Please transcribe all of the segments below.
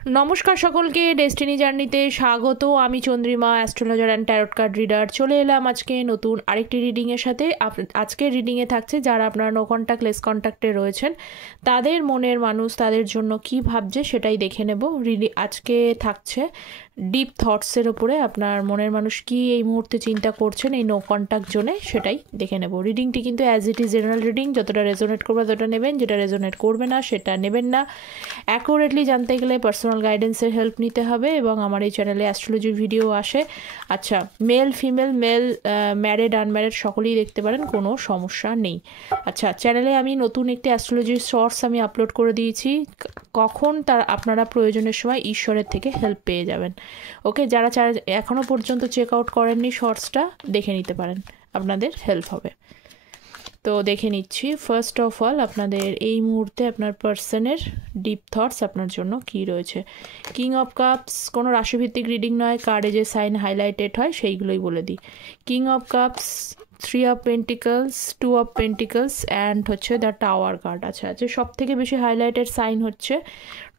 নমস্কার সকলকে, ডেস্টিনি জার্নিতে স্বাগত। আমি Chandrima, astrologer and tarot card reader. চলে এলাম আজকে নতুন আরেকটি রিডিংয়ের সাথে। আজকের রিডিংয়ে থাকছে যারা আপনারা নো কন্ট্যাক্ট লেস কন্ট্যাক্টে রয়েছেন, তাদের মনের মানুষ তাদের জন্য কি ভাবছে সেটাই দেখে নেব। আজকে থাকছে ডিপ থটসের ওপরে, আপনার মনের মানুষ কি এই মুহূর্তে চিন্তা করছেন এই নো কন্ট্যাক্ট জোনে, সেটাই দেখে নেব। রিডিংটি কিন্তু as it is general reading, যতটা রেজোনেট করবে ততটা নেবেন, যেটা রেজোনেট করবে না সেটা নেবেন না। অ্যাকুরেটলি জানতে গেলে পার্সোনাল গাইডেন্সের হেল্প নিতে হবে। এবং আমার এই চ্যানেলে অ্যাস্ট্রোলজির ভিডিও আসে। আচ্ছা, মেল ফিমেল, ম্যারিড আনম্যারিড সকলেই দেখতে পারেন, কোনো সমস্যা নেই। আচ্ছা, চ্যানেলে আমি নতুন একটি অ্যাস্ট্রোলজির শর্টস আমি আপলোড করে দিয়েছি, কখন তার আপনারা প্রয়োজনের সময় ঈশ্বরের থেকে হেল্প পেয়ে যাবেন। ওকে, যারা এখনও পর্যন্ত চেক আউট করেননি শর্টসটা, দেখে নিতে পারেন, আপনাদের হেল্প হবে। তো দেখে নিচ্ছি। ফার্স্ট অফ অল, আপনাদের এই মুহূর্তে আপনার পার্সনের ডিপ থটস আপনার জন্য কি রয়েছে। কিং অফ কাপস কোনো রাশিভিত্তিক রিডিং নয়, কার্ডে যে সাইন হাইলাইটেড হয় সেইগুলোই বলে দিই। King of cups, 3 of pentacles, 2 of pentacles and হচ্ছে দ্য টাওয়ার কার্ড। আচ্ছা, সব থেকে বেশি হাইলাইটেড সাইন হচ্ছে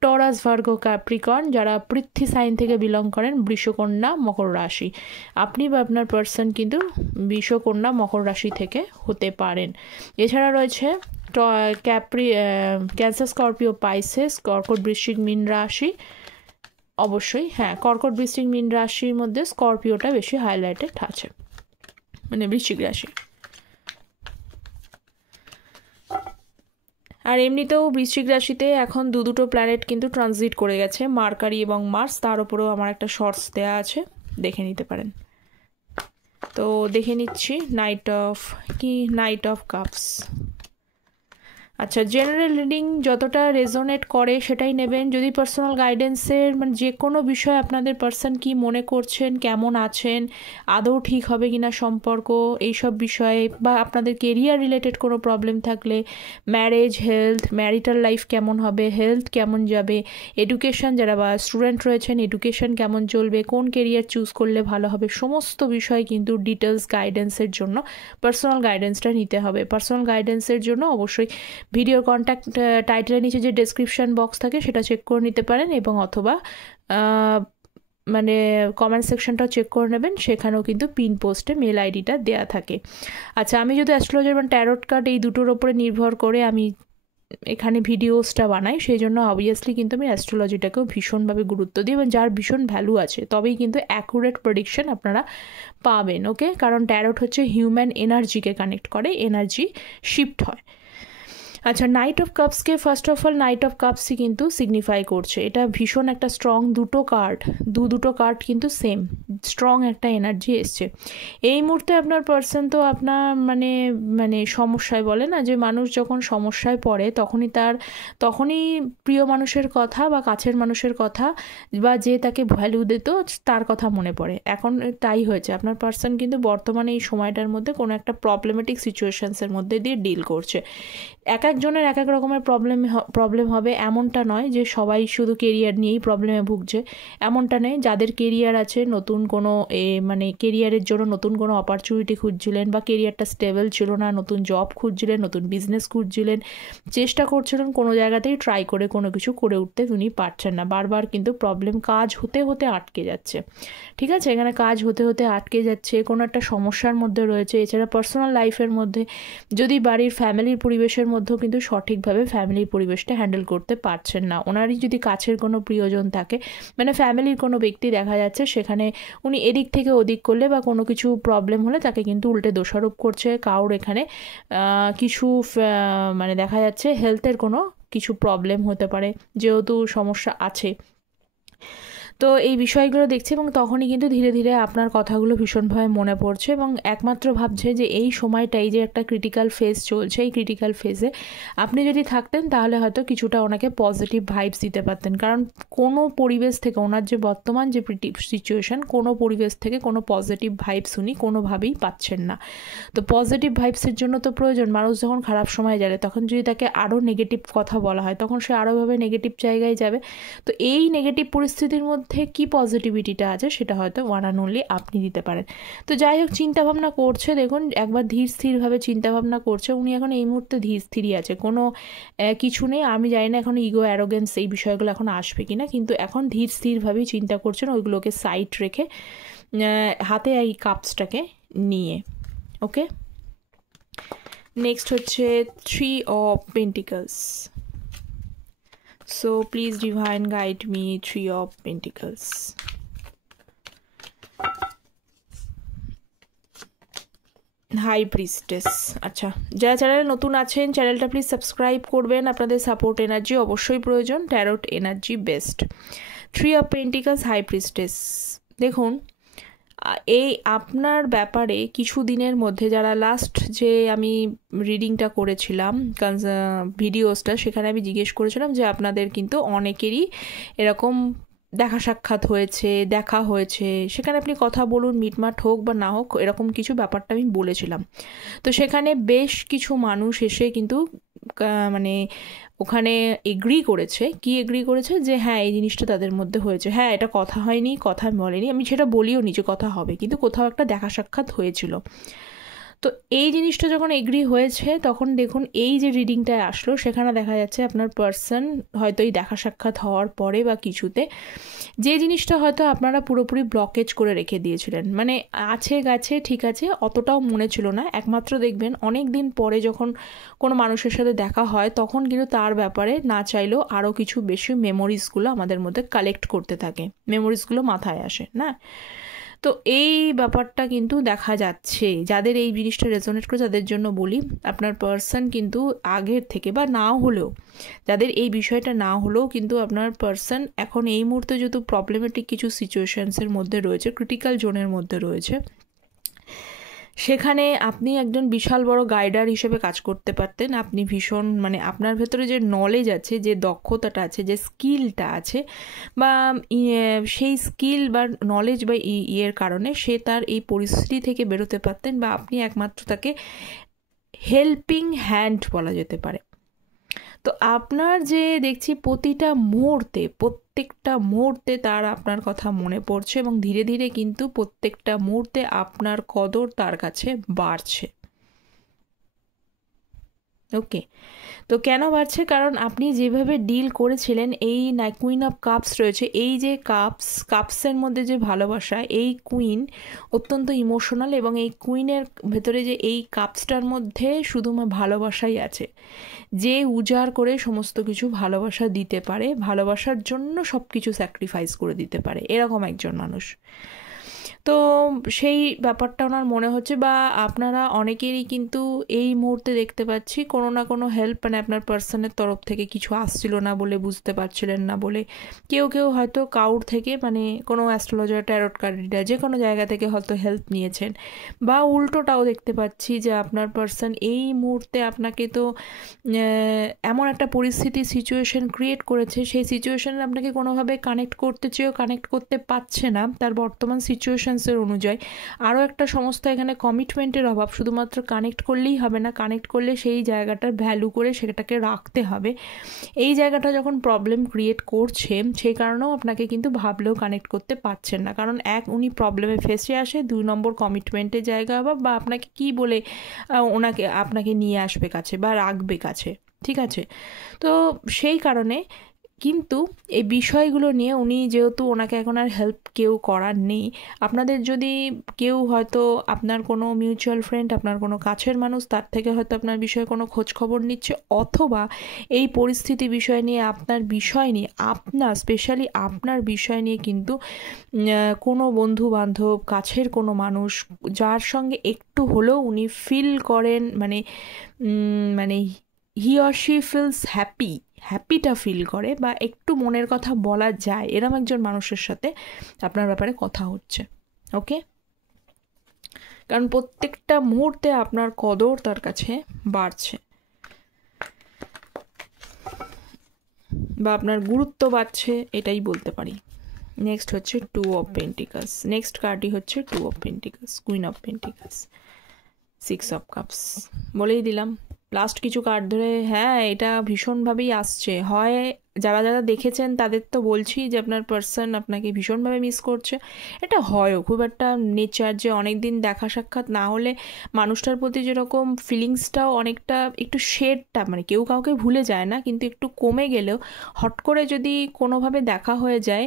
টরাস, ভার্গো, ক্যাপ্রিকর্ন, যারা পৃথ্বী সাইন থেকে বিলং করেন, বৃষকন্যা, মকর রাশি। আপনি বা আপনার পার্সন কিন্তু বৃষকন্যা, মকর রাশি থেকে হতে পারেন। এছাড়া রয়েছে ক্যান্সার, স্করপিও, পাইসেস, কর্কট, বৃশ্চিক, মীন রাশি। অবশ্যই হ্যাঁ, কর্কট, বৃশ্চিক, মীন রাশির মধ্যে স্করপিওটা বেশি হাইলাইটেড আছে, মানে বৃশ্চিক রাশি। আর এমনিতেও বৃশ্চিক রাশিতে এখন দুটো প্ল্যানেট কিন্তু ট্রানজিট করে গেছে, মার্কারি এবং মার্স। তার উপরেও আমার একটা শর্টস দেওয়া আছে, দেখে নিতে পারেন। তো দেখে নিচ্ছি নাইট অফ কাপস। আচ্ছা, জেনারেল রিডিং যতটা রেজোনেট করে সেটাই নেবেন। যদি পার্সোনাল গাইডেন্সের মানে যে কোনো বিষয় আপনাদের পার্সন কি মনে করছেন, কেমন আছেন, আদৌ ঠিক হবে কিনা সম্পর্ক, এইসব বিষয়ে, বা আপনাদের কেরিয়ার রিলেটেড কোনো প্রবলেম থাকলে, ম্যারেজ, হেলথ, ম্যারিটাল লাইফ কেমন হবে, হেলথ কেমন যাবে, এডুকেশন, যারা বা স্টুডেন্ট রয়েছেন এডুকেশন কেমন চলবে, কোন কেরিয়ার চুজ করলে ভালো হবে, সমস্ত বিষয় কিন্তু ডিটেলস গাইডেন্সের জন্য পার্সোনাল গাইডেন্সটা নিতে হবে। পার্সোনাল গাইডেন্সের জন্য অবশ্যই ভিডিওর কন্ট্যাক্ট টাইটেলের নিচে যে ডেসক্রিপশন বক্স থাকে সেটা চেক করে নিতে পারেন, এবং অথবা মানে কমেন্ট সেকশনটাও চেক করে নেবেন, সেখানেও কিন্তু পিন পোস্টে মেল আইডিটা দেয়া থাকে। আচ্ছা, আমি যদি অ্যাস্ট্রোলজার এবং ট্যারট কার্ড এই দুটোর ওপরে নির্ভর করে আমি এখানে ভিডিওসটা বানাই, সেই জন্য অবভিয়াসলি কিন্তু আমি অ্যাস্ট্রোলজিটাকেও ভীষণভাবে গুরুত্ব দিই, এবং যার ভীষণ ভ্যালু আছে তবেই কিন্তু অ্যাকুরেট প্রেডিকশন আপনারা পাবেন। ওকে, কারণ ট্যারট হচ্ছে হিউম্যান এনার্জিকে কানেক্ট করে, এনার্জি শিফট হয়। আচ্ছা, নাইট অফ কাপসকে first of all knight of কাপসই কিন্তু সিগনিফাই করছে। এটা ভীষণ একটা স্ট্রং দুটো কার্ড কিন্তু সেম স্ট্রং একটা এনার্জি এসছে এই মুহূর্তে। আপনার পার্সন তো আপনার মানে সমস্যায়, বলে না যে মানুষ যখন সমস্যায় পড়ে তখনই প্রিয় মানুষের কথা বা কাছের মানুষের কথা বা যে তাকে ভ্যালু দিত তার কথা মনে পড়ে। এখন তাই হয়েছে, আপনার পার্সন কিন্তু বর্তমানে এই সময়টার মধ্যে কোনো একটা প্রবলেমেটিক সিচুয়েশনসের মধ্যে দিয়ে ডিল করছে। এক একজনের এক এক রকমের প্রবলেম হবে, এমনটা নয় যে সবাই শুধু কেরিয়ার নিয়েই প্রবলেমে ভুগছে, এমনটা নেই। যাদের কেরিয়ার আছে, নতুন কোনো মানে কেরিয়ারের জন্য নতুন কোনো অপরচুনিটি খুঁজছিলেন, বা কেরিয়ারটা স্টেবল ছিল না, নতুন জব খুঁজছিলেন, নতুন বিজনেস খুঁজছিলেন, চেষ্টা করছিলেন, কোনো জায়গাতেই ট্রাই করে কোনো কিছু করে উঠতে উনি পারছেন না, বারবার কিন্তু প্রবলেম, কাজ হতে হতে আটকে যাচ্ছে। ঠিক আছে, এখানে কাজ হতে হতে আটকে যাচ্ছে, কোনো একটা সমস্যার মধ্যে রয়েছে। এছাড়া পার্সোনাল লাইফের মধ্যে যদি বাড়ির ফ্যামিলির পরিবেশের মধ্যেও কিন্তু সঠিকভাবে ফ্যামিলির পরিবেশটা হ্যান্ডেল করতে পারছেন না। ওনারই যদি কাছের কোনো প্রিয়জন থাকে, মানে ফ্যামিলির কোনো ব্যক্তি দেখা যাচ্ছে, সেখানে উনি এদিক থেকে ওদিক করলে বা কোনো কিছু প্রবলেম হলে তাকে কিন্তু উল্টে দোষারোপ করছে। কারোর এখানে কিছু মানে দেখা যাচ্ছে হেলথের কোনো কিছু প্রবলেম হতে পারে, যেহেতু সমস্যা আছে। তো এই বিষয়গুলো দেখছি, এবং তখনই কিন্তু ধীরে ধীরে আপনার কথাগুলো ভীষণভাবে মনে পড়ছে, এবং একমাত্র ভাবছে যে এই সময়টাই যে একটা ক্রিটিক্যাল ফেজ চলছে, এই ক্রিটিক্যাল ফেজে আপনি যদি থাকতেন তাহলে হয়তো কিছুটা ওনাকে পজিটিভ ভাইবস দিতে পারতেন। কারণ কোনো পরিবেশ থেকে ওনার যে বর্তমান যে সিচুয়েশান, কোনো পরিবেশ থেকে কোনো পজিটিভ ভাইবস উনি কোনোভাবেই পাচ্ছেন না। তো পজিটিভ ভাইবসের জন্য তো প্রয়োজন, মানুষ যখন খারাপ সময় যাবে তখন যদি তাকে আরও নেগেটিভ কথা বলা হয় তখন সে আরোভাবে নেগেটিভ জায়গায় যাবে। তো এই নেগেটিভ পরিস্থিতির মধ্যে মধ্যে কি পজিটিভিটিটা আছে সেটা হয়তো ওয়ান অ্যান্ড অনলি আপনি দিতে পারেন। তো যাই হোক, চিন্তাভাবনা করছে, দেখুন একবার ধীর স্থিরভাবে চিন্তাভাবনা করছে। উনি এখন এই মুহূর্তে ধীর স্থিরই আছে, কোনো কিছু নেই। আমি জানি না এখন ইগো অ্যারোগেন্স এই বিষয়গুলো এখন আসবে কিনা, কিন্তু এখন ধীর স্থিরভাবেই চিন্তা করছেন, ওইগুলোকে সাইড রেখে হাতে এই কাপসটাকে নিয়ে। ওকে, নেক্সট হচ্ছে 3 of Pentacles. So please divine guide me 3 of Pentacles. High Priestess. আচ্ছা, যারা চ্যানেলে নতুন আছেন চ্যানেলটা প্লিজ সাবস্ক্রাইব করবেন, আপনাদের সাপোর্ট এনার্জি অবশ্যই প্রয়োজন, tarot energy best. 3 of Pentacles, High Priestess. দেখুন, এই আপনার ব্যাপারে কিছু দিনের মধ্যে, যারা লাস্ট যে আমি রিডিংটা করেছিলাম ভিডিওসটা, সেখানে আমি জিজ্ঞেস করেছিলাম যে আপনাদের কিন্তু অনেকেরই এরকম দেখা সাক্ষাৎ হয়েছে, দেখা হয়েছে, সেখানে আপনি কথা বলুন, মিটমাট হোক বা না হোক, এরকম কিছু ব্যাপারটা আমি বলেছিলাম। তো সেখানে বেশ কিছু মানুষ এসে কিন্তু মানে ওখানে এগ্রি করেছে। কি এগ্রি করেছে? যে হ্যাঁ, এই জিনিসটা তাদের মধ্যে হয়েছে, হ্যাঁ এটা কথা হয়নি, কথা বলেনি, আমি সেটা বলিও নি যে কথা হবে, কিন্তু কোথাও একটা দেখা সাক্ষাৎ হয়েছিল। তো এই জিনিসটা যখন এগ্রি হয়েছে, তখন দেখুন এই যে রিডিংটায় আসলো, সেখানে দেখা যাচ্ছে আপনার পার্সন হয়তো এই দেখা সাক্ষাৎ হওয়ার পরে বা কিছুতে যে জিনিসটা হয়তো আপনারা পুরোপুরি ব্লকেজ করে রেখে দিয়েছিলেন, মানে আছে গেছে ঠিক আছে, অতটাও মনে ছিল না। একমাত্র দেখবেন অনেক দিন পরে যখন কোনো মানুষের সাথে দেখা হয়, তখন কিন্তু তার ব্যাপারে না চাইলেও আরও কিছু বেশি মেমোরিজগুলো আমাদের মধ্যে কালেক্ট করতে থাকে, মেমোরিজগুলো মাথায় আসে না। তো এই ব্যাপারটা কিন্তু দেখা যাচ্ছে। যাদের এই জিনিসটা রেজোনেট করে তাদের জন্য বলি, আপনার পার্সন কিন্তু আগের থেকে, বা নাও হলেও, যাদের এই বিষয়টা না হলেও কিন্তু আপনার পার্সন এখন এই মুহূর্তে যেহেতু প্রবলেমেটিক কিছু সিচুয়েশনসের মধ্যে রয়েছে, ক্রিটিক্যাল জোনের মধ্যে রয়েছে, সেখানে আপনি একজন বিশাল বড় গাইডার হিসেবে কাজ করতে পারতেন। আপনি ভীষণ, মানে আপনার ভেতরে যে নলেজ আছে, যে দক্ষতাটা আছে, যে স্কিলটা আছে, বা সেই স্কিল বা নলেজ বা ইয়ের কারণে সে তার এই পরিস্থিতি থেকে বেরোতে পারতেন, বা আপনি একমাত্র তাকে হেল্পিং হ্যান্ড বলা যেতে পারে। তো আপনার যে দেখছি প্রত্যেকটা মুহূর্তে তার আপনার কথা মনে পড়ছে, এবং ধীরে ধীরে কিন্তু প্রত্যেকটা মুহূর্তে আপনার কদর তার কাছে বাড়ছে। ওকে, তো কেন বাড়ছে? কারণ আপনি যেভাবে ডিল করেছিলেন, এই কুইন অফ কাপস রয়েছে, এই যে কাপসের মধ্যে যে ভালোবাসা, এই কুইন অত্যন্ত ইমোশনাল, এবং এই কুইনের ভেতরে যে এই কাপসটার মধ্যে শুধুমাত্র ভালোবাসাই আছে। যে উজাড় করে সমস্ত কিছু ভালোবাসা দিতে পারে, ভালোবাসার জন্য সব কিছু স্যাক্রিফাইস করে দিতে পারে, এরকম একজন মানুষ। তো সেই ব্যাপারটা ওনার মনে হচ্ছে, বা আপনারা অনেকেরই কিন্তু এই মুহূর্তে দেখতে পাচ্ছি কোনো না কোনো হেল্প, মানে আপনার পার্সনের তরফ থেকে কিছু আসছিল না বলে, বুঝতে পারছিলেন না বলে, কেউ হয়তো কাউর থেকে, মানে কোনো অ্যাস্ট্রোলজার, ট্যারট কার্ডরা, যে কোনো জায়গা থেকে হয়তো হেল্প নিয়েছেন। বা উল্টোটাও দেখতে পাচ্ছি যে আপনার পার্সন এই মুহূর্তে আপনাকে তো এমন একটা পরিস্থিতি, সিচুয়েশন ক্রিয়েট করেছে, সেই সিচুয়েশনে আপনাকে কোনোভাবে কানেক্ট করতে চেয়েও কানেক্ট করতে পারছে না, তার বর্তমান সিচুয়েশনসের অনুযায়ী। আরও একটা সমস্ত এখানে কমিটমেন্টের অভাব। শুধুমাত্র কানেক্ট করলেই হবে না, কানেক্ট করলে সেই জায়গাটার ভ্যালু করে সেটাকে রাখতে হবে। এই জায়গাটা যখন প্রবলেম ক্রিয়েট করছে, সেই কারণেও আপনাকে কিন্তু ভাবলেও কানেক্ট করতে পারছেন না। কারণ উনি প্রবলেমে ফেসে আসে, 2 নম্বর কমিটমেন্টের জায়গা বা আপনাকে কি বলে আপনাকে নিয়ে আসবে কাছে বা রাখবে কাছে, ঠিক আছে? তো সেই কারণে কিন্তু এই বিষয়গুলো নিয়ে উনি, যেহেতু ওনাকে এখন আর হেল্প কেউ করার নেই, আপনাদের যদি কেউ হয়তো, আপনার কোনো মিউচুয়াল ফ্রেন্ড, আপনার কোনো কাছের মানুষ, তার থেকে হয়তো আপনার বিষয়ে কোনো খোঁজ খবর নিচ্ছে, অথবা এই পরিস্থিতি বিষয় নিয়ে, আপনার স্পেশালি আপনার বিষয় নিয়ে কিন্তু কোনো বন্ধু বান্ধব, কাছের কোনো মানুষ, যার সঙ্গে একটু হলেও উনি ফিল করেন, মানে হি অর শি ফিলস হ্যাপিটা ফিল করে, বা একটু মনের কথা বলা যায়, এরম একজন মানুষের সাথে আপনার ব্যাপারে কথা হচ্ছে। ওকে, কারণ প্রত্যেকটা মুহূর্তে আপনার কদর তার কাছে বাড়ছে, বা আপনার গুরুত্ব বাড়ছে, এটাই বলতে পারি। নেক্সট হচ্ছে 2 of Pentacles। নেক্সট কার্ডই হচ্ছে 2 of Pentacles, queen of pentacles, 6 of cups. বলেই দিলাম লাস্ট কিছু কার্ড ধরে, হ্যাঁ এটা ভীষণভাবেই আসছে। হয় যারা যারা দেখেছেন তাদের তো বলছি যে আপনার পার্সন আপনাকে ভীষণভাবে মিস করছে। এটা হয়ও খুব একটা নেচার, যে অনেক দিন দেখা সাক্ষাৎ না হলে মানুষটার প্রতি যেরকম ফিলিংসটাও অনেকটা একটু শেডটা, মানে কেউ কাউকে ভুলে যায় না, কিন্তু একটু কমে গেলেও হট করে যদি কোনোভাবে দেখা হয়ে যায়,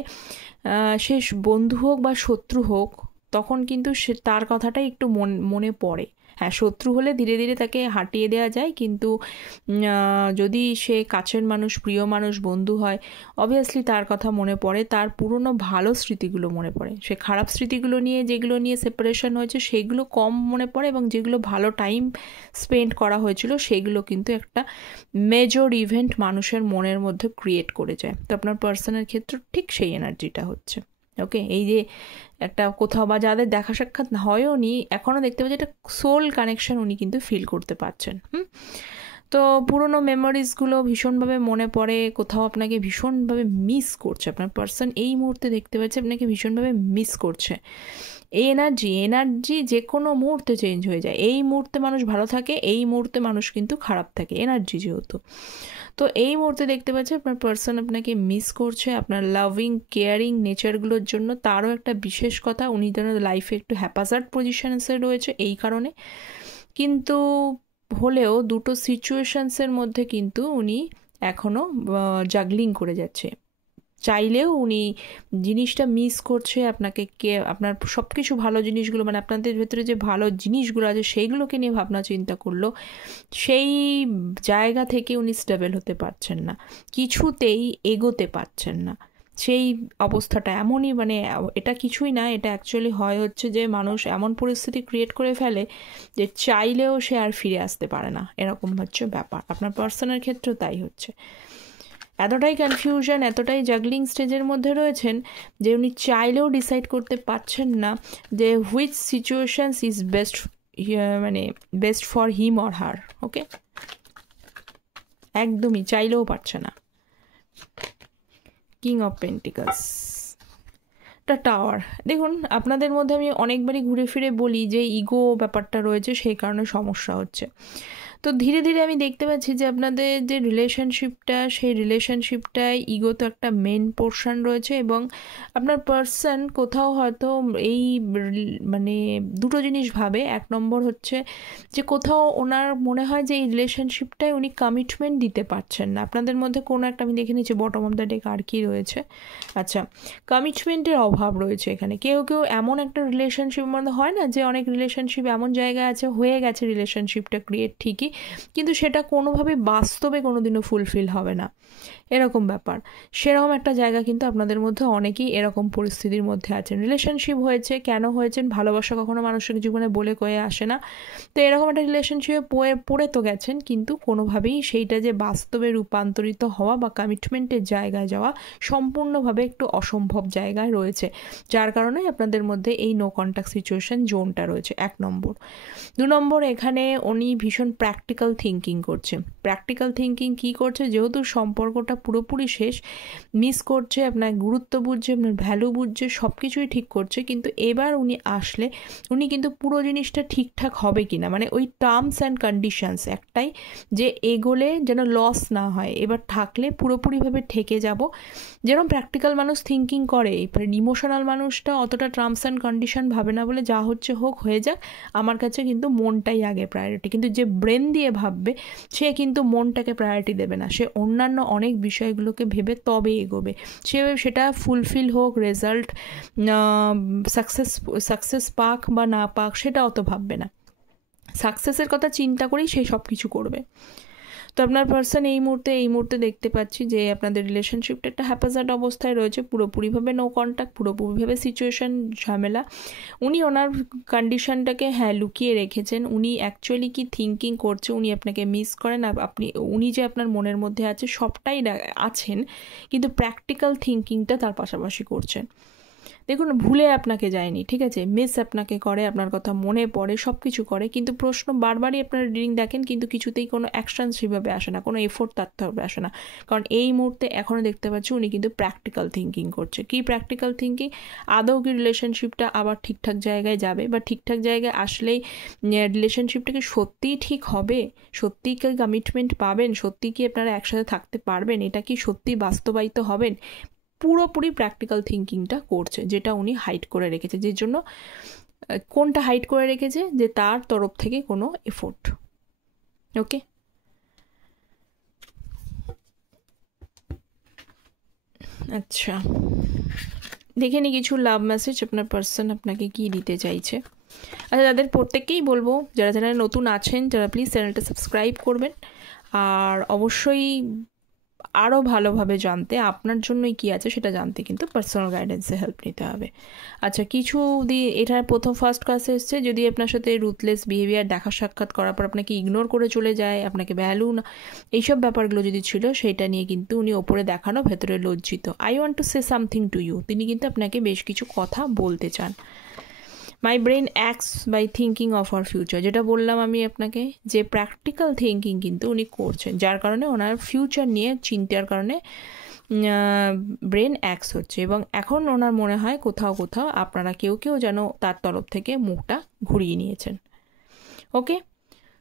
সে বন্ধু হোক বা শত্রু হোক, তখন কিন্তু সে তার কথাটাই একটু মনে পড়ে। হ্যাঁ, শত্রু হলে ধীরে ধীরে তাকে হাঁটিয়ে দেওয়া যায়, কিন্তু যদি সে কাছের মানুষ, প্রিয় মানুষ, বন্ধু হয়, অবভিয়াসলি তার কথা মনে পড়ে, তার পুরনো ভালো স্মৃতিগুলো মনে পড়ে। সে খারাপ স্মৃতিগুলো নিয়ে, যেগুলো নিয়ে সেপারেশন হয়েছে সেগুলো কম মনে পড়ে, এবং যেগুলো ভালো টাইম স্পেন্ড করা হয়েছিল সেগুলো কিন্তু একটা মেজর ইভেন্ট মানুষের মনের মধ্যে ক্রিয়েট করে যায়। তো আপনার পার্সনের ক্ষেত্রে ঠিক সেই এনার্জিটা হচ্ছে। ওকে, এই যে একটা কোথাও বা যাদের দেখা সাক্ষাৎ হয়ও নি, এখনও দেখতে পাচ্ছি একটা সোল কানেকশন উনি কিন্তু ফিল করতে পারছেন। তো পুরোনো মেমোরিজগুলো ভীষণভাবে মনে পড়ে, কোথাও আপনাকে ভীষণভাবে মিস করছে। আপনার পার্সন এই মুহূর্তে দেখতে পাচ্ছে আপনাকে ভীষণভাবে মিস করছে। এই এনার্জি যে কোনো মুহূর্তে চেঞ্জ হয়ে যায়। এই মুহূর্তে মানুষ ভালো থাকে, এই মুহূর্তে মানুষ কিন্তু খারাপ থাকে, এনার্জি যেহেতু। তো এই মুহূর্তে দেখতে পাচ্ছি আপনার পার্সন আপনাকে মিস করছে, আপনার লাভিং কেয়ারিং নেচারগুলোর জন্য। তারও একটা বিশেষ কথা, উনি যেন লাইফে একটু হ্যাপাজার্ড পজিশনসে রয়েছে এই কারণে, কিন্তু হলেও দুটো সিচুয়েশনসের মধ্যে কিন্তু উনি এখনও জাগলিং করে যাচ্ছে। চাইলেও উনি জিনিসটা মিস করছে আপনাকে, আপনার সব কিছু ভালো জিনিসগুলো, মানে আপনাদের ভেতরে যে ভালো জিনিসগুলো আছে সেইগুলোকে নিয়ে ভাবনা চিন্তা করলো, সেই জায়গা থেকে উনি স্টেবল হতে পারছেন না, কিছুতেই এগোতে পারছেন না। সেই অবস্থাটা এমনই, মানে এটা কিছুই না, এটা অ্যাকচুয়ালি হচ্ছে যে মানুষ এমন পরিস্থিতি ক্রিয়েট করে ফেলে যে চাইলেও সে আর ফিরে আসতে পারে না, এরকম হচ্ছে ব্যাপার। আপনার পার্সনের ক্ষেত্রেও তাই হচ্ছে। এতটাই কনফিউশন, এতটাই জাগলিং স্টেজের মধ্যে রয়েছেন যে উনি চাইলেও ডিসাইড করতে পারছেন না যে হুইচ সিচুয়েশনস ইজ বেস্ট, মানে best for him or her. Okay, একদমই চাইলেও পারছে না। King of pentacles, tower. দেখুন, আপনাদের মধ্যে আমি অনেকবারই ঘুরে ফিরে বলি যে ইগো ব্যাপারটা রয়েছে, সেই কারণে সমস্যা হচ্ছে। তো ধীরে ধীরে আমি দেখতে পাচ্ছি যে আপনাদের যে রিলেশনশিপটা, সেই রিলেশনশিপটায় ইগো তো একটা মেন পোর্শন রয়েছে, এবং আপনার পার্সন কোথাও হয়তো এই মানে দুটো জিনিস ভাবে। এক নম্বর হচ্ছে যে কোথাও ওনার মনে হয় যে এই রিলেশনশিপটায় উনি কমিটমেন্ট দিতে পারছেন না। আপনাদের মধ্যে কোনো একটা, আমি দেখে নিচ্ছি বটম অফ দ্য ডেক আর কি রয়েছে, আচ্ছা, কমিটমেন্টের অভাব রয়েছে এখানে। কেউ কেউ এমন একটা রিলেশনশিপের মধ্যে হয় না, যে অনেক রিলেশনশিপ এমন জায়গায় আছে, হয়ে গেছে রিলেশনশিপটা ক্রিয়েট ঠিকই, কিন্তু সেটা কোনোভাবে বাস্তবে কোনোদিনও ফুলফিল হবে না, এরকম ব্যাপার। সেরকম একটা জায়গা কিন্তু আপনাদের মধ্যে অনেকেই এরকম পরিস্থিতির মধ্যে আছেন। রিলেশনশিপ হয়েছে, কেন হয়েছেন, ভালোবাসা কখনো মানুষের জীবনে বলে কয়ে আসে না, তো এরকম একটা রিলেশনশিপে পড়ে তো গেছেন, কিন্তু কোনোভাবেই সেইটা যে বাস্তবে রূপান্তরিত হওয়া বা কমিটমেন্টের জায়গায় যাওয়া সম্পূর্ণভাবে একটু অসম্ভব জায়গায় রয়েছে, যার কারণে আপনাদের মধ্যে এই নো কন্ট্যাক্ট সিচুয়েশন জোনটা রয়েছে। 1 নম্বর। 2 নম্বর, এখানে উনি ভীষণ প্র্যাকটিক্যাল থিঙ্কিং করছে। প্র্যাকটিক্যাল থিঙ্কিং কী করছে, যেহেতু সম্পর্কটা পুরোপুরি শেষ, মিস করছে, আপনার গুরুত্ব বুঝছে, আপনার ভ্যালু বুঝছে, সব কিছুই ঠিক করছে, কিন্তু এবার উনি আসলে উনি কিন্তু পুরো জিনিসটা ঠিকঠাক হবে কিনা, মানে ওই টার্মস অ্যান্ড কন্ডিশনস একটাই, যে এগোলে যেন লস না হয়, এবার থাকলে পুরোপুরিভাবে ঠেকে যাব, যেরকম প্র্যাকটিক্যাল মানুষ থিঙ্কিং করে। এবার ইমোশনাল মানুষটা অতটা টার্মস অ্যান্ড কন্ডিশন ভাবে না, বলে যা হচ্ছে হোক, হয়ে যাক, আমার কাছে কিন্তু মনটাই আগে প্রায়োরিটি। কিন্তু যে ব্রেন দিয়ে ভাববে, সে কিন্তু মনটাকে প্রায়োরিটি দেবে না, সে অন্যান্য অনেক বিষয়গুলোকে ভেবে তবে এগোবে। সেটা ফুলফিল হোক, রেজাল্ট সাকসেস পাক বা না পাক, সেটা অত ভাববে না, সাকসেসের কথা চিন্তা করেই সে সব কিছু করবে। তো আপনার পার্সন এই মুহূর্তে দেখতে পাচ্ছি যে আপনাদের রিলেশনশিপটা একটা হ্যাপাজার্ড অবস্থায় রয়েছে, পুরোপুরিভাবে নো কন্ট্যাক্ট, পুরোপুরিভাবে সিচুয়েশন ঝামেলা। উনি ওনার কন্ডিশনটাকে লুকিয়ে রেখেছেন। উনি অ্যাকচুয়ালি কি থিঙ্কিং করছে, উনি আপনাকে মিস করেন, উনি যে আপনার মনের মধ্যে আছে সবটাই আছেন, কিন্তু প্র্যাকটিক্যাল থিঙ্কিংটা তার পাশাপাশি করছেন। দেখুন ভুলে আপনাকে যায়নি, ঠিক আছে, মিস আপনাকে করে, আপনার কথা মনে পড়ে, সব কিছু করে, কিন্তু প্রশ্ন বারবারই আপনারা রিডিং দেখেন কিন্তু কিছুতেই কোনো অ্যাকশন সেভাবে আসে না, কোনো এফোর্ট তার থেকে আসে না। কারণ এই মুহূর্তে এখনও দেখতে পাচ্ছি উনি কিন্তু প্র্যাকটিক্যাল থিঙ্কিং করছে। কি প্র্যাকটিক্যাল থিঙ্কিং? আদৌ কি রিলেশনশিপটা আবার ঠিকঠাক জায়গায় যাবে, বা ঠিকঠাক জায়গায় আসলেই রিলেশনশিপটাকে সত্যিই ঠিক হবে, সত্যিই কি কমিটমেন্ট পাবেন, সত্যিই কি আপনারা একসাথে থাকতে পারবেন, এটা কি সত্যি বাস্তবায়িত হবেন, পুরোপুরি প্র্যাকটিক্যাল থিঙ্কিংটা করছে, যেটা উনি হাইড করে রেখেছে। যে জন্য কোনটা হাইড করে রেখেছে? যে তার তরফ থেকে কোনো এফোর্ট। ওকে, আচ্ছা দেখে নি কিছু লাভ মেসেজ আপনার পার্সন আপনাকে কি দিতে চাইছে। আচ্ছা, তাদের প্রত্যেককেই বলবো যারা যারা নতুন আছেন যারা প্লিজ চ্যানেলটা সাবস্ক্রাইব করবেন, আর অবশ্যই আরও ভালোভাবে জানতে আপনার জন্যই কী আছে সেটা জানতে কিন্তু পার্সোনাল গাইডেন্সে হেল্প নিতে হবে। আচ্ছা, কিছু এটার প্রথম ফার্স্ট ক্লাসে এসছে, যদি আপনার সাথে রুথলেস বিহেভিয়ার দেখা সাক্ষাৎ করার পর আপনাকে ইগনোর করে চলে যায়, আপনাকে ভ্যালু না, এইসব ব্যাপারগুলো যদি ছিল, সেইটা নিয়ে কিন্তু উনি ওপরে দেখানো ভেতরে লজ্জিত। I want to say something to you, তিনি কিন্তু আপনাকে বেশ কিছু কথা বলতে চান। My brain acts by thinking of our future, যেটা বললাম আমি আপনাকে, যে প্র্যাকটিক্যাল থিঙ্কিং কিন্তু উনি করছেন, যার কারণে ওনার ফিউচার নিয়ে চিন্তার কারণে ব্রেন অ্যাক্টস হচ্ছে, এবং এখন ওনার মনে হয় কোথাও কোথাও আপনারা কেউ কেউ যেন তার তরফ থেকে মুখটা ঘুরিয়ে নিয়েছেন। ওকে,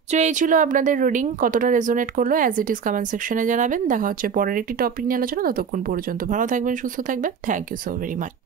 তো এই ছিল আপনাদের রিডিং। কতটা রেজোনেট করলো অ্যাজ ইট ইজ কমেন্ট সেকশনে জানাবেন। দেখা হচ্ছে পরের একটি টপিক নিয়ে আলোচনা, ততক্ষণ পর্যন্ত ভালো থাকবেন, সুস্থ থাকবেন। Thank you so very much.